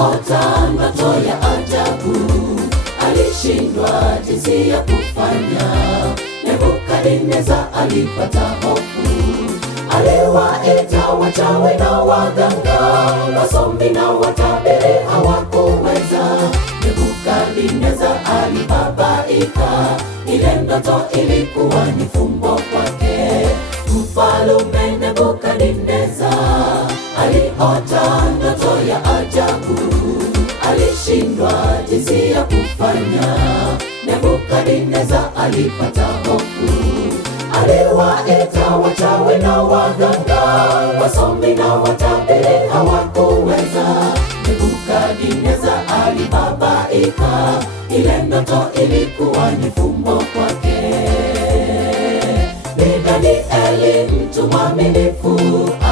aliota ndoto ya ajabu, alishindwa jinsi ya kufanya. Nebukadneza alipata hofu, aliwaita wachawi na waganga, wasomi na watabiri hawakuweza. Nebukadneza alibabaika, ile ndoto ilikuwa ni fumbo kwake. Mfalme Nebukadneza aliota ndoto ya ajabu, alishindwa jinsi ya kufanya. Nebukadneza alipata hofu, aliwaita wachawi na waganga, wasomi na watabiri hawakuweza. Nebukadneza alibabaika, ile ndoto ilikuwa ni fumbo kwake. Ni Danieli mtu mwaminifu,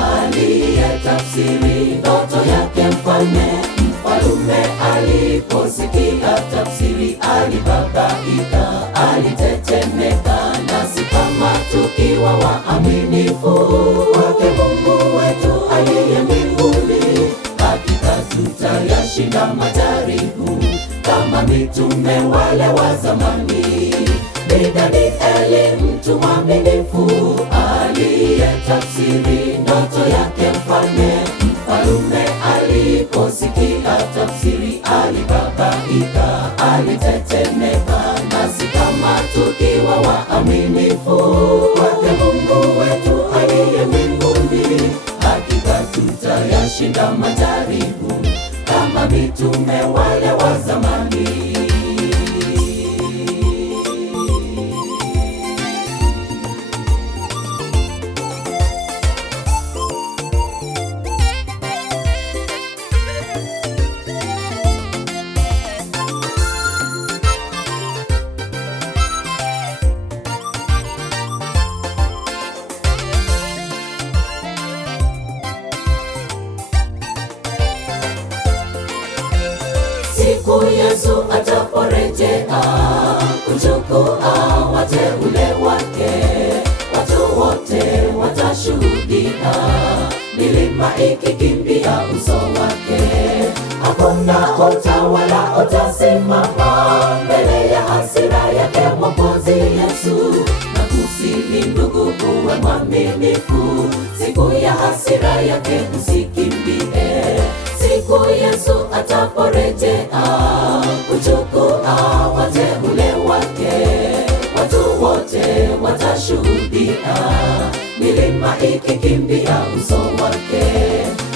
aliyetafsiri ndoto yake mfalme. Mfalme aliposikia tafsiri alibabaika, alitetemeka. Nasi kama tukiwa waaminifu kwake Mungu wetu aliye mbinguni, hakika tutayashinda majaribu kama mitume wale wa zamani. Ni Danieli mtu mwaminifu, aliyetafsiri ndoto yake mfalme. Mfalme aliposikia tafsiri alibabaika, alitetemeka. Nasi kama tukiwa waaminifu kwake Mungu wetu aliye mbinguni, hakika tutayashinda majaribu kama mitume wale wa zamani. Siku Yesu ataporejea kuchukua wateule wake, watu wote watashuhudia, milima ikikimbia uso wake. Hakuna utawala utasimama mbele ya hasira yake Mwokozi Yesu. Nakusihi ndugu, uwe mwaminifu, siku ya hasira yake usikimbie. Siku Yesu ataporejea kuchukua wateule wake, watu wote watashuhudia, milima ikikimbia uso wake.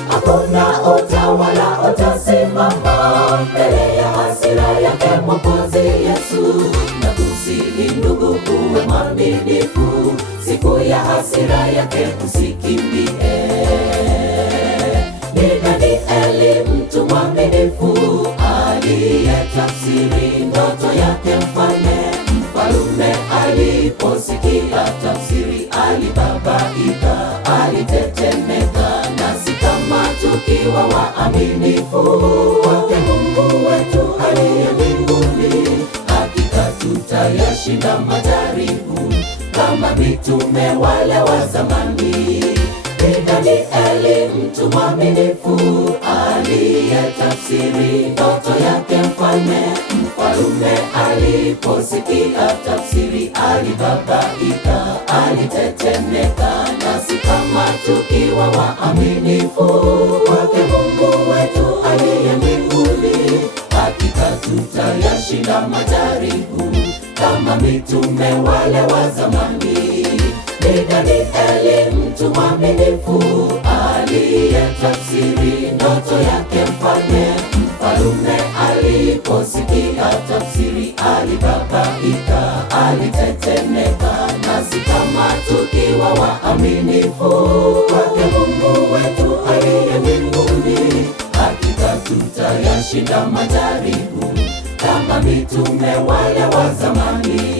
Hakuna utawala utasimama mbele ya hasira yake Mwokozi Yesu. Nakusihi ndugu, uwe mwaminifu, siku ya hasira yake usikimbie. Ni Danieli mtu mwaminifu, aliyetafsiri ndoto yake mfalme. Mfalme aliposikia tafsiri alibabaika, alitetemeka. Nasi kama tukiwa waaminifu kwake Mungu wetu aliye mbinguni, hakika tutayashinda majaribu kama mitume wale wa zamani. Ni Danieli mtu mwaminifu, aliyetafsiri ndoto yake mfalme. Mfalme aliposikia tafsiri alibabaika, alitetemeka. Nasi kama tukiwa waaminifu kwake Mungu wetu aliye mbinguni, hakika tutayashinda majaribu kama mitume wale wa zamani. Ni Danieli mtu mwaminifu, aliyetafsiri ndoto yake mfalme. Mfalme aliposikia tafsiri alibabaika, alitetemeka. Nasi kama tukiwa waaminifu kwake Mungu wetu aliye mbinguni, hakika tutayashinda majaribu kama mitume wale wa zamani.